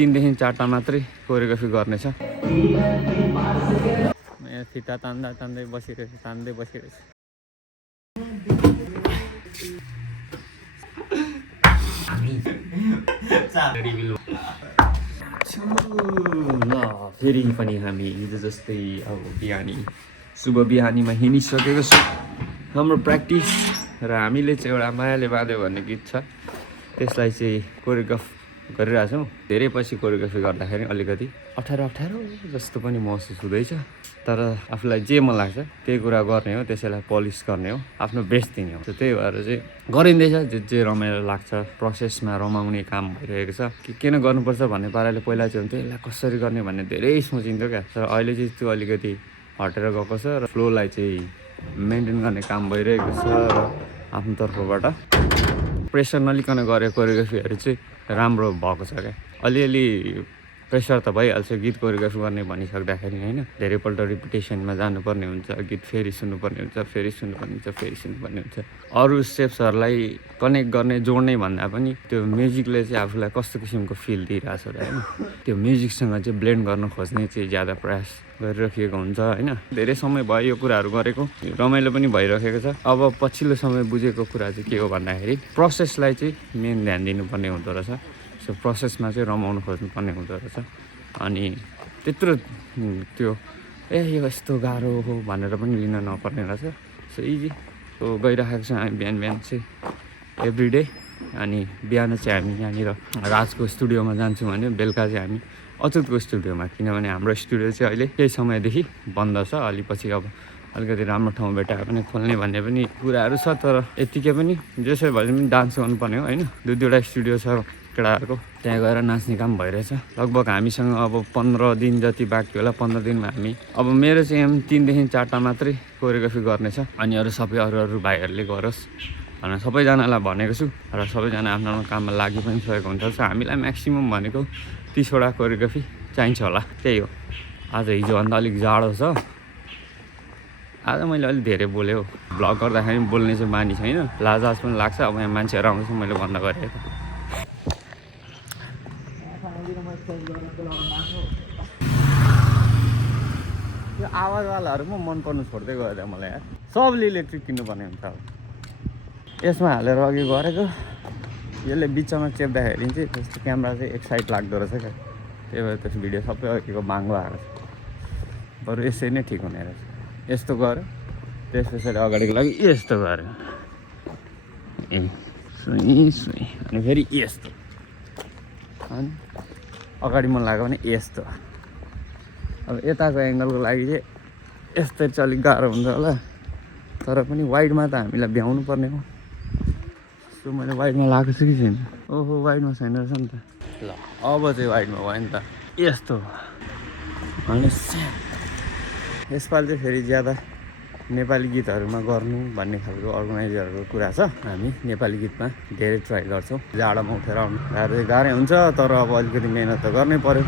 3 देखि 4टा मात्रै कोरियोग्राफी गर्नेछ। यहाँ फिता तान्दै बसिरहेछ। ल फेरि पनि हामी हिजो जस्तै अब शुभ बिहानीमा हिँडिसकेको छु। हाम्रो प्र्याक्टिस र हामीले चाहिँ एउटा मायाले बाँध्यो भन्ने गीत छ, त्यसलाई चाहिँ कोरियोग्राफ गरिरहेछौँ। धेरै पछि कोरियोग्राफी गर्दाखेरि अलिकति अप्ठ्यारो जस्तो पनि महसुस हुँदैछ, तर आफूलाई जे मन लाग्छ त्यही कुरा गर्ने हो, त्यसैलाई पलिस गर्ने हो, आफ्नो बेस्ट दिने हो। त्यही भएर चाहिँ गरिँदैछ। जे रमाइलो लाग्छ, प्रोसेसमा रमाउने काम भइरहेको छ। किन गर्नुपर्छ भन्ने पाराले पहिला चाहिँ हुन्थ्यो यसलाई कसरी गर्ने भन्ने धेरै सोचिन्थ्यो क्या, तर अहिले चाहिँ त्यो अलिकति हटेर गएको छ र फ्लोलाई चाहिँ मेन्टेन गर्ने काम भइरहेको छ र आफ्नो तर्फबाट प्रेसर नलिकन गरेको कोरियोग्राफीहरू चाहिँ राम्रो भएको छ क्या। अलिअलि प्रेसर त भइहाल्छ गीत कोरियोग्राफी गर्ने भनिसक्दाखेरि होइन। धेरैपल्ट रिपिटेसनमा जानुपर्ने हुन्छ, गीत फेरि सुन्नुपर्ने हुन्छ, फेरि सुन्नुपर्ने हुन्छ। अरू स्टेप्सहरूलाई कनेक्ट गर्ने जोड्ने भन्दा पनि त्यो म्युजिकले चाहिँ आफूलाई कस्तो किसिमको फिल दिइरहेछ त होइन, त्यो म्युजिकसँग चाहिँ ब्लेन्ड गर्न खोज्ने चाहिँ ज्यादा प्रयास गरिराखिएको हुन्छ होइन। धेरै समय भयो यो कुराहरू गरेको, रमाइलो पनि भइरहेको छ। अब पछिल्लो समय बुझेको कुरा चाहिँ के हो भन्दाखेरि प्रोसेसलाई चाहिँ मेन ध्यान दिनुपर्ने हुँदो रहेछ। सो प्रोसेसमा चाहिँ रमाउनु खोज्नुपर्ने हुँदो रहेछ। अनि त्यत्रो त्यो यो यस्तो गाह्रो हो भनेर पनि लिन नपर्ने रहेछ। सो इजी सो गइराखेको छ हामी बिहान चाहिँ एभ्रिडे। अनि बिहान चाहिँ हामी यहाँनिर राजको स्टुडियोमा जान्छौँ भने बेलुका चाहिँ हामी अच्युतको स्टुडियोमा, किनभने हाम्रो स्टुडियो चाहिँ अहिले केही समयदेखि बन्द छ। अलि पछि अब अलिकति राम्रो ठाउँ भेटायो भने खोल्ने भन्ने पनि कुराहरू छ, तर यत्तिकै पनि जसै भए पनि डान्स गर्नुपर्ने हो होइन। 2-2वटा स्टुडियो छ केटाहरूको, त्यहाँ गएर नाच्ने काम भइरहेछ। लगभग हामीसँग अब 15 दिन जति बाँकी होला। 15 दिनमा हामी अब मेरो चाहिँ 3 देखि 4टा मात्रै कोरियोग्राफी गर्नेछ, अनि अरू सबै अरू भाइहरूले गरोस् भनेर सबैजनालाई भनेको छु। र सबैजना आफ्नो काममा लागि पनि सकेको हुन्छ। हामीलाई म्याक्सिमम् भनेको 30वटा कोरियोग्राफी चाहिन्छ होला। त्यही हो। आज हिजोभन्दा अलिक जाडो छ। आज मैले अलिक धेरै बोलेँ हौ। भ्लग गर्दाखेरि बोल्ने चाहिँ बानी छैन, लाज पनि लाग्छ। अब यहाँ मान्छेहरू आउँछ मैले बन्द गरेको। यो आवाजवालाहरू पनि मन पर्नु छोड्दै गयो मलाई यार। सबले इलेक्ट्रिक किन्नुपर्ने हुन्छ। अब यसमा हालेर अघि गरेको, यसले बिचमा चेप्दाखेरि चाहिँ त्यस्तो क्यामेरा चाहिँ एक साइड लाग्दो रहेछ क्या। त्यही भएर त्यस भिडियो सबै अघिको बाङ्गो आएको छ। बरु यसै नै ठिक हुने रहेछ। यस्तो गऱ्यो, त्यस पछाडि अगाडिको लागि यस्तो गऱ्यो, सुई अनि फेरि यस्तो, अनि अगाडि मन लाग्यो भने यस्तो। अब यताको एङ्गलको लागि चाहिँ यस्तै चाहिँ अलिक गाह्रो हुन्छ होला, तर पनि वाइडमा त हामीलाई भ्याउनु पर्ने हो। सो मैले वाइडमा लगाएको छु कि छैन? ओहो वाइडमा छैन रहेछ नि त। ल अब चाहिँ वाइडमा भयो नि त। यस्तो अनि यसपालि चाहिँ फेरि ज्यादा नेपाली गीतहरूमा गर्नु भन्ने खालको अर्गनाइजरहरूको कुरा छ। हामी नेपाली गीतमा धेरै ट्राई गर्छौँ। जाडोमा उठेर आउनु गाह्रै हुन्छ, तर अब अलिकति मिहिनेत त गर्नै पर्यो।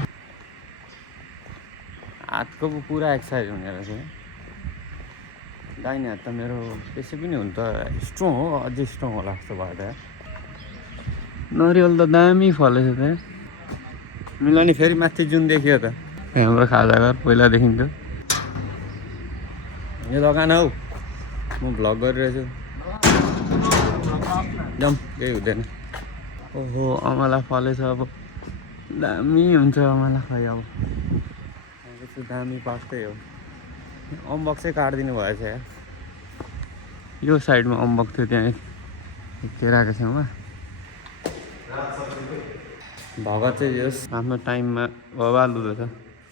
हातको पुरा एक्सर्साइज हुने रहेछ। दाहिने हात त मेरो त्यसै पनि हुन त स्ट्रङ हो, अझै स्ट्रङ होला जस्तो भयो त। नरिवल त दामी फलेछ त। मिलाउने फेरि माथि जुन देखियो त हाम्रो खाजाघर पहिलादेखि त। यो लगान हौ, म भ्लग गरिरहेछु। जाउँ, केही हुँदैन। ओहो अमला फलेछ। अब दामी हुन्छ अमला खै। अब दामी पाक्दै हो। अम्बक चाहिँ काटिदिनु भएछ यार। यो साइडमा अम्बक थियो, त्यहाँ केराको छेउमा। भगत चाहिँ यस आफ्नो टाइममा बवाल हुँदैछ।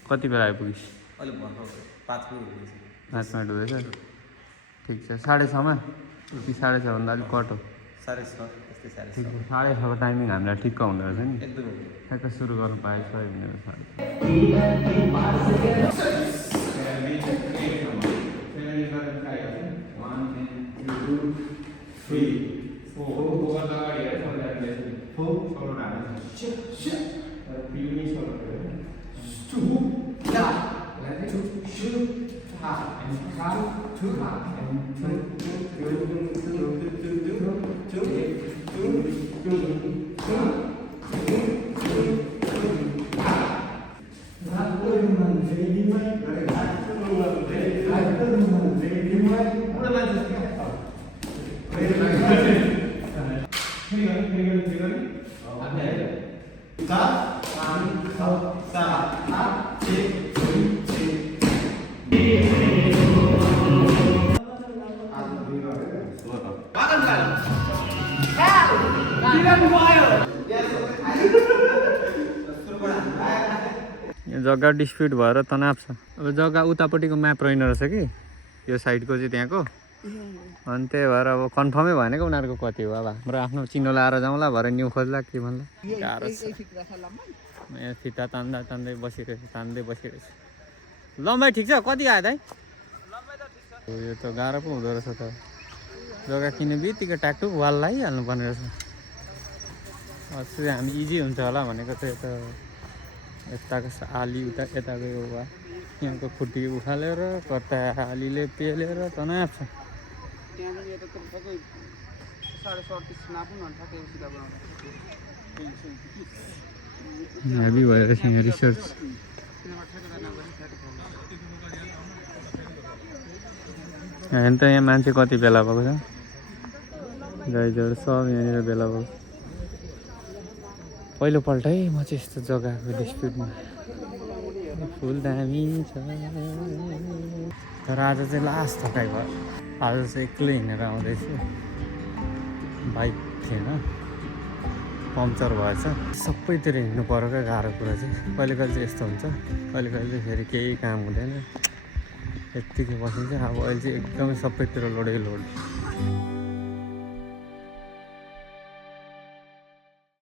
कति बेला आइपुगिस्? 5 मिनट हुँदैछ। ठिक छ। 6:30मा कि 6:30 भन्दा अलिक कट हो? 6:30 ठिक छ। 6:30को टाइमिङ हामीलाई ठिक्क हुँदो रहेछ नि। ठ्याक्क सुरु गर्नु पाएछ भने। यो जग्गा डिस्प्युट भएर तनाव छ। अब जग्गा उतापट्टिको म्याप रहेन रहेछ कि यो साइडको चाहिँ त्यहाँको, अनि त्यही भएर अब कन्फर्मै भएन क्या उनीहरूको कति हो। अब हाम्रो आफ्नो चिनो लाएर जाउँला भएर न्यु खोज्ला के भन्ला गाह्रो छ। यहाँ फिता तान्दै बसिरहेछ। लम्बाइ ठिक छ? कति आयो दाइ? यो त गाह्रो पो हुँदो रहेछ त। जग्गा किन्ने बित्तिकै ट्याकटुक वाल लगाइहाल्नु पर्ने रहेछ। अस्ति हामी इजी हुन्छ होला भनेको चाहिँ यताको आली उता यताको यो वा यहाँको खुट्टी उखालेर कता आलीले पेलेर तनाव छ। हेभी भएर यहाँ रिसर्च यहाँ त यहाँ मान्छे कति बेला भएको छ, गाईजहरू सब यहाँनिर बेला भएको। पहिलोपल्ट है म चाहिँ यस्तो जग्गाको डिस्प्युटमा। फुल दामी छ तर आज चाहिँ लास्ट थकाइ भयो। आज चाहिँ एक्लै हिँडेर आउँदैछु, बाइक थिएन, पम्चर भएछ। सबैतिर हिँड्नु पर्यो क्या। गाह्रो कुरा चाहिँ कहिले कहिले चाहिँ यस्तो हुन्छ, कहिले कहिले चाहिँ फेरि केही काम हुँदैन, यत्तिकै बसिन्छ। अब अहिले चाहिँ एकदमै सबैतिर लोडै लोड।